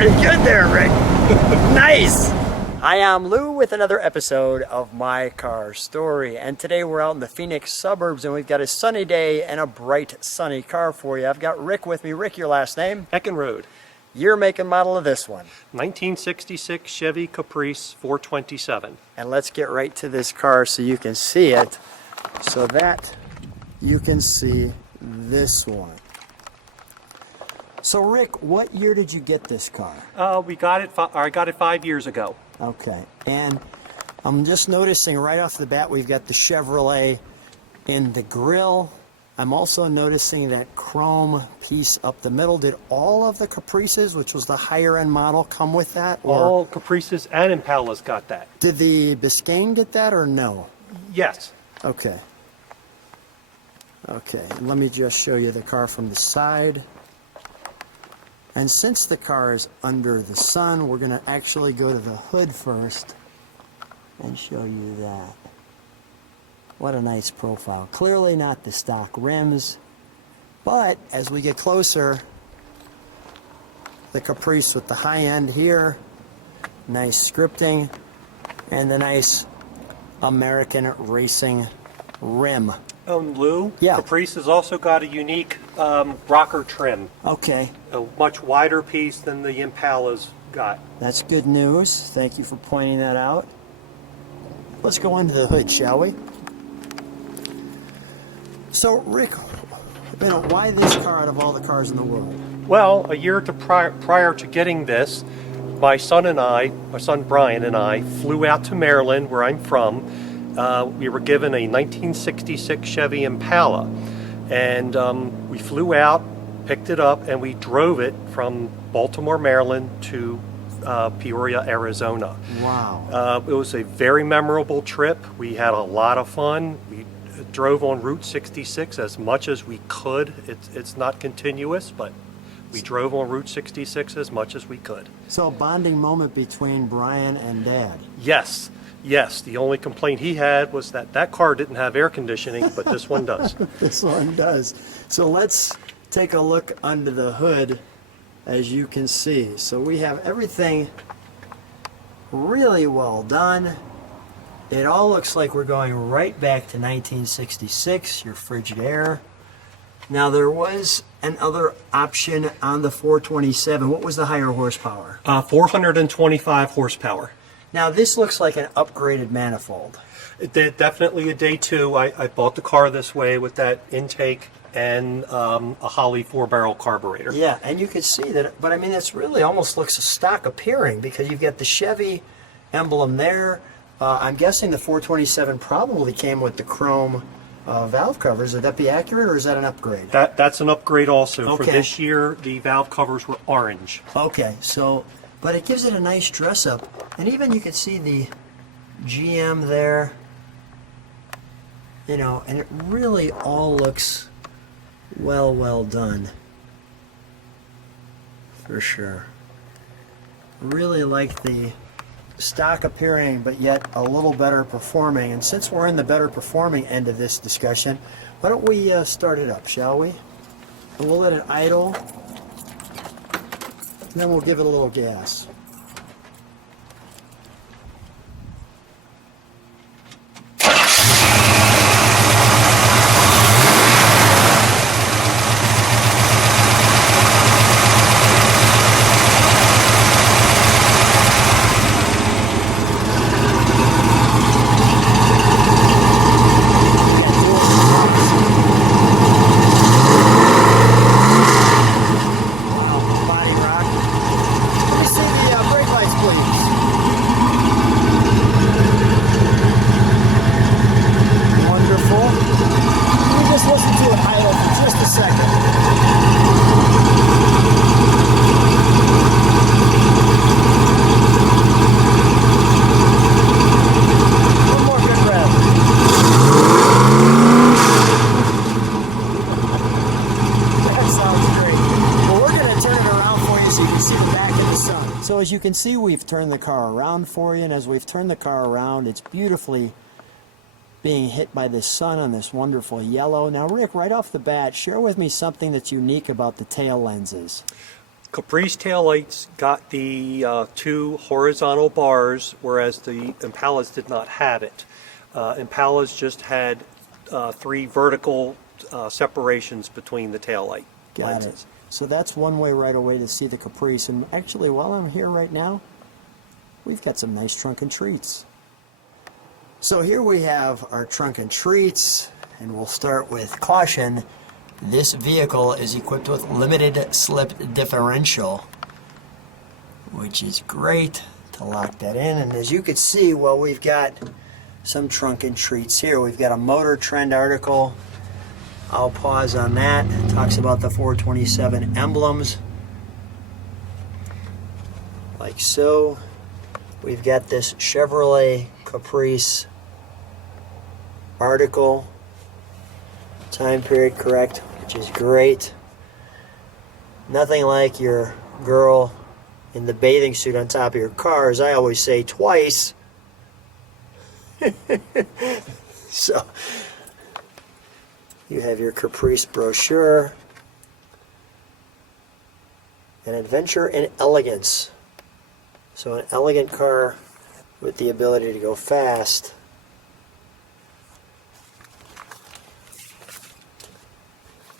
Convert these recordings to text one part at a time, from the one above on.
pretty good there, Rick. Nice. Hi, I'm Lou with another episode of My Car Story, and today we're out in the Phoenix suburbs and we've got a sunny day and a bright sunny car for you. I've got Rick with me. Rick, your last name? Eckenrode. Year, make, and model of this one? 1966 Chevy Caprice 427. And let's get right to this car so you can see it, so that you can see this one. So Rick, what year did you get this car? I got it 5 years ago. Okay, and I'm just noticing right off the bat we've got the Chevrolet in the grille. I'm also noticing that chrome piece up the middle. Did all of the Caprices, which was the higher end model, come with that? Or all Caprices and Impalas got that. did the Biscayne get that or no? Yes. Okay. Okay, let me just show you the car from the side. And since the car is under the sun, we're going to actually go to the hood first and show you that. What a nice profile. Clearly not the stock rims, but as we get closer, the Caprice with the high end here, nice scripting, and the nice American racing rim. Lou, Yeah. Caprice has also got a unique rocker trim. Okay, A much wider piece than the Impalas got. that's good news. Thank you for pointing that out. Let's go under the hood, shall we? So, Rick, why this car out of all the cars in the world? Well, a year prior to getting this, my son Brian and I, flew out to Maryland, where I'm from. We were given a 1966 Chevy Impala, and we flew out, picked it up, and we drove it from Baltimore, Maryland to Peoria, Arizona. Wow. It was a very memorable trip. We had a lot of fun. We drove on Route 66 as much as we could. It's not continuous, but we drove on Route 66 as much as we could. So a bonding moment between Brian and Dad. Yes. Yes, the only complaint he had was that car didn't have air conditioning, but this one does. This one does. So let's take a look under the hood, as you can see. So we have everything really well done. It all looks like we're going right back to 1966, your frigid air. Now there was another option on the 427. What was the higher horsepower? 425 horsepower. Now this looks like an upgraded manifold. It did definitely a day two. I bought the car this way with that intake and a Holley 4-barrel carburetor. Yeah, and you could see that, but I mean, it's really almost looks a stock appearing because you've got the Chevy emblem there. I'm guessing the 427 probably came with the chrome valve covers. Would that be accurate, or is that an upgrade? That's an upgrade also. Okay. For this year, the valve covers were orange. Okay, so, but it gives it a nice dress up, and even you can see the GM there, and it really all looks well done, for sure. Really like the stock appearing, but yet a little better performing. And since we're in the better performing end of this discussion, why don't we start it up, shall we? And we'll let it idle, and then we'll give it a little gas. Body rock. Let me see the brake lights, please. Wonderful. Let me just listen to it idle for just a second. One more good rev. That sounds great. Well, we're going to turn it around for you so you can see the back of the sun. So as you can see, we've turned the car around for you, and as we've turned the car around, it's beautifully being hit by the sun on this wonderful yellow. Now, Rick, right off the bat, share with me something that's unique about the tail lenses. Caprice taillights got the two horizontal bars, whereas the Impalas did not have it. Impalas just had three vertical separations between the taillight Got lenses. it. So that's one way right away to see the Caprice. And actually, while I'm here right now, we've got some nice trunk and treats. So here we have our trunk and treats, and we'll start with caution. This vehicle is equipped with limited slip differential, which is great to lock that in. And as you can see, well, we've got some trunk and treats here. We've got a Motor Trend article. I'll pause on that. It talks about the 427 emblems, like so. We've got this Chevrolet Caprice article, time period correct, which is great. Nothing like your girl in the bathing suit on top of your car, as I always say, twice. So you have your Caprice brochure, an adventure in elegance. So an elegant car with the ability to go fast.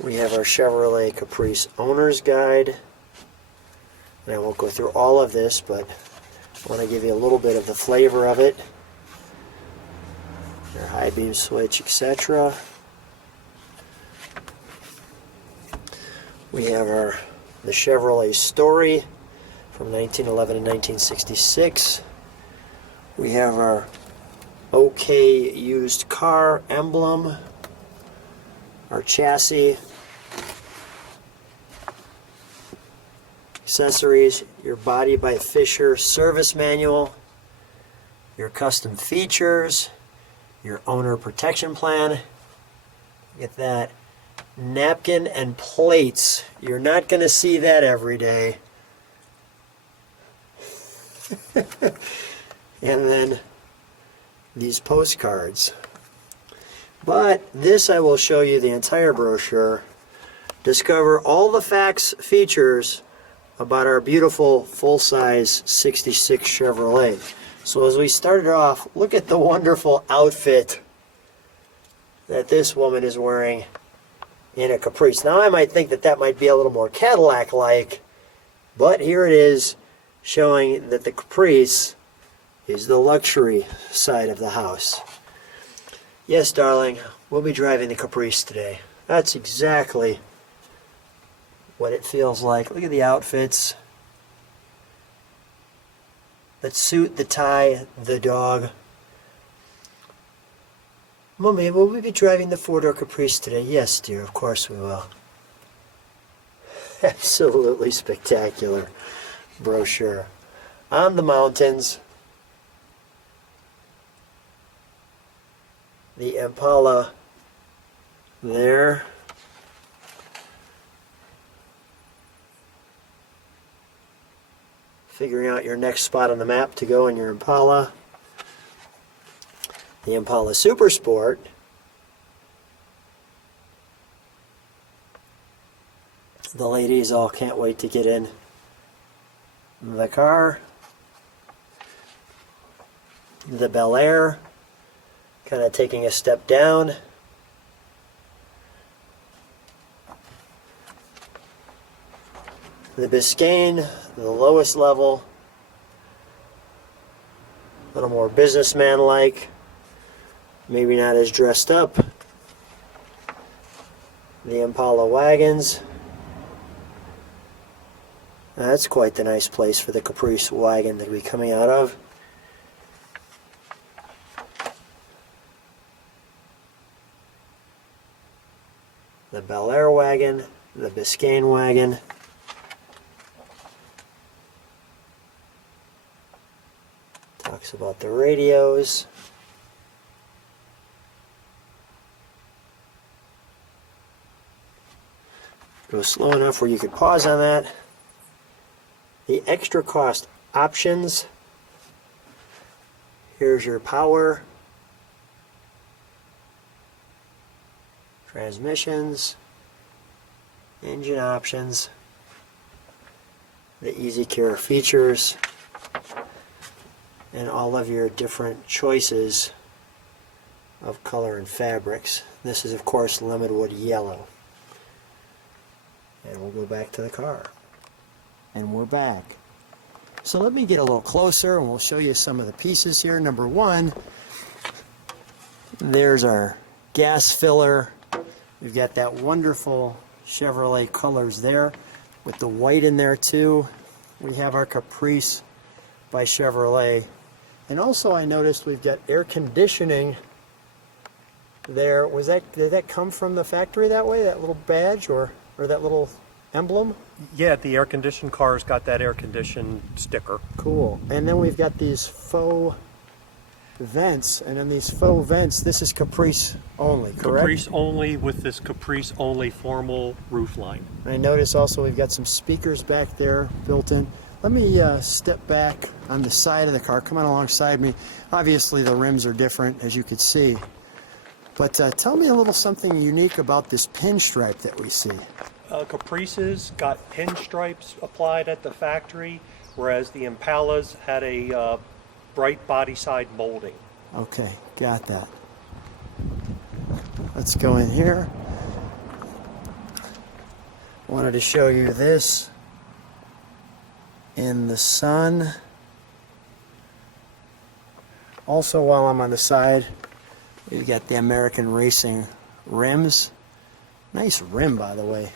We have our Chevrolet Caprice Owner's Guide. And I won't go through all of this, but I want to give you a little bit of the flavor of it. Your high beam switch, etc. We have the Chevrolet Story from 1911 and 1966. We have our OK used car emblem, our chassis, accessories, your Body by Fisher service manual, your custom features, your owner protection plan. Get that. Napkin and plates. You're not going to see that every day. And then these postcards. But this, I will show you the entire brochure. Discover all the facts, features about our beautiful full-size 66 Chevrolet. So as we started off, look at the wonderful outfit that this woman is wearing in a Caprice. Now I might think that might be a little more Cadillac-like, but here it is showing that the Caprice is the luxury side of the house. Yes, darling, we'll be driving the Caprice today. That's exactly what it feels like. Look at the outfits that suit the tie, the dog. Mommy, will we be driving the four-door Caprice today? Yes, dear, of course we will. Absolutely spectacular brochure. On the mountains, the Impala there. Figuring out your next spot on the map to go in your Impala. The Impala Super Sport. The ladies all can't wait to get in the car. The Bel Air, kind of taking a step down. The Biscayne, the lowest level, a little more businessman-like, maybe not as dressed up. The Impala wagons. That's quite the nice place for the Caprice wagon to be coming out of. The Bel Air wagon, the Biscayne wagon. Talks about the radios. Go slow enough where you could pause on that. The extra cost options. Here's your power, transmissions, engine options. the Easy Care features, and all of your different choices of color and fabrics. This is, of course, Lemonwood Yellow. And we'll go back to the car. And we're back. So let me get a little closer and we'll show you some of the pieces here. Number one, there's our gas filler. We've got that wonderful Chevrolet colors there with the white in there too. We have our Caprice by Chevrolet. And also I noticed we've got air conditioning there. Did that come from the factory that way, that little badge or that little emblem? Yeah, the air-conditioned car's got that air-conditioned sticker. Cool. And then we've got these faux vents, and in these faux vents, this is Caprice only, correct? Caprice only with this Caprice only formal roof line. I notice also we've got some speakers back there built in. Let me step back on the side of the car. Come on alongside me. Obviously the rims are different, as you could see. But tell me a little something unique about this pinstripe that we see. Caprices got pinstripes applied at the factory, whereas the Impalas had a bright body side molding. Okay, got that. Let's go in here. Wanted to show you this in the sun. Also, while I'm on the side, we've got the American Racing rims. Nice rim, by the way.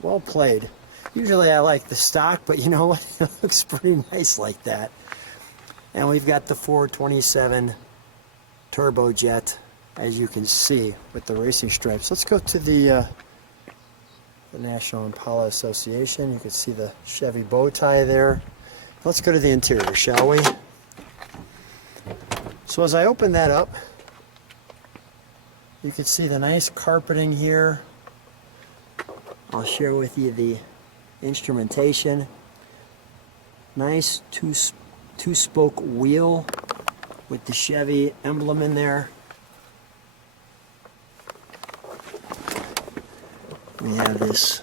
Well played. Usually I like the stock, but you know what? It looks pretty nice like that. And we've got the 427 turbojet, as you can see, with the racing stripes. Let's go to the National Impala Association. You can see the Chevy bow tie there. Let's go to the interior, shall we? So as I open that up, you can see the nice carpeting here. I'll share with you the instrumentation. Nice two-spoke wheel with the Chevy emblem in there. We have this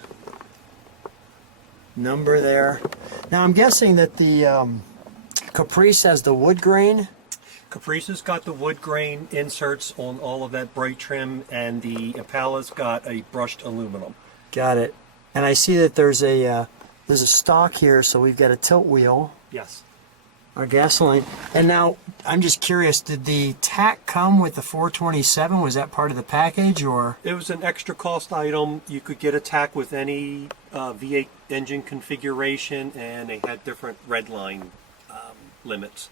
number there. Now I'm guessing that the Caprice has the wood grain. Caprice has got the wood grain inserts on all of that bright trim, and the Impala's got a brushed aluminum. Got it. And I see that there's a stock here, so we've got a tilt wheel. Yes. Our gasoline. And now I'm just curious, did the tack come with the 427? Was that part of the package, or? It was an extra cost item. You could get a tack with any V8 engine configuration, and they had different red line limits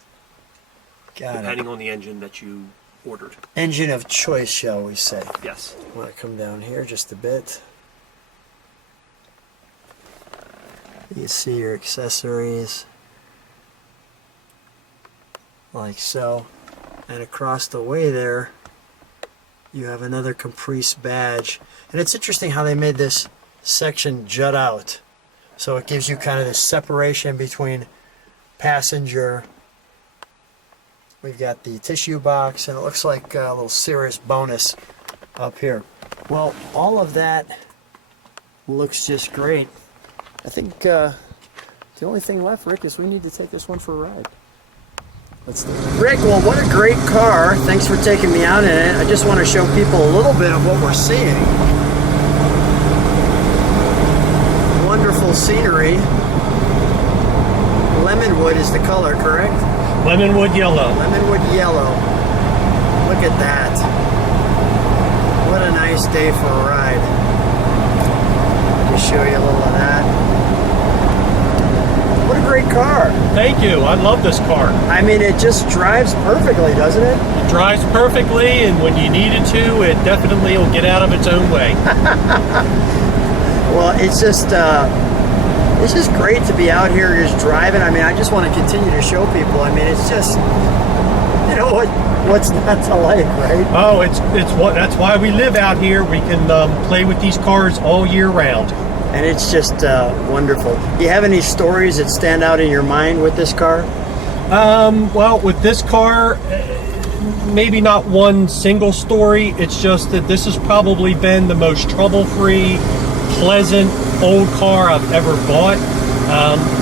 depending on the engine that you ordered. Engine of choice, shall we say. Yes. I want to come down here just a bit. You see your accessories like so, and across the way there you have another Caprice badge. And it's interesting how they made this section jut out, so it gives you kind of this separation between passenger. We've got the tissue box, and it looks like a little Cirrus bonus up here. Well, all of that looks just great. I think the only thing left, Rick, is we need to take this one for a ride. Let's do it. Rick, well, what a great car. Thanks for taking me out in it. I just want to show people a little bit of what we're seeing. Wonderful scenery. Lemonwood is the color, correct? Lemonwood Yellow. Lemonwood Yellow. Look at that. What a nice day for a ride. Just show you a little of that. What a great car. Thank you. I love this car. I mean, it just drives perfectly, doesn't it? It drives perfectly, and when you need it to, it definitely will get out of its own way. Well, it's just great to be out here just driving. I mean, I just want to continue to show people. I mean, it's just, you know, what's not to like, right? Oh, that's why we live out here. We can play with these cars all year round. And it's just wonderful. Do you have any stories that stand out in your mind with this car? Well, with this car, maybe not one single story. It's just that this has probably been the most trouble-free, pleasant old car I've ever bought.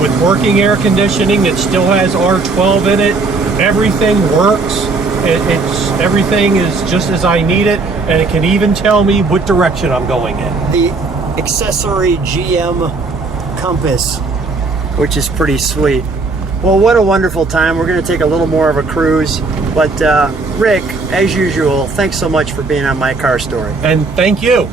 with working air conditioning. It still has R12 in it. Everything works. Everything is just as I need it, and it can even tell me what direction I'm going in. The accessory GM compass, which is pretty sweet. Well, what a wonderful time. We're going to take a little more of a cruise, but Rick, as usual, thanks so much for being on My Car Story. And thank you.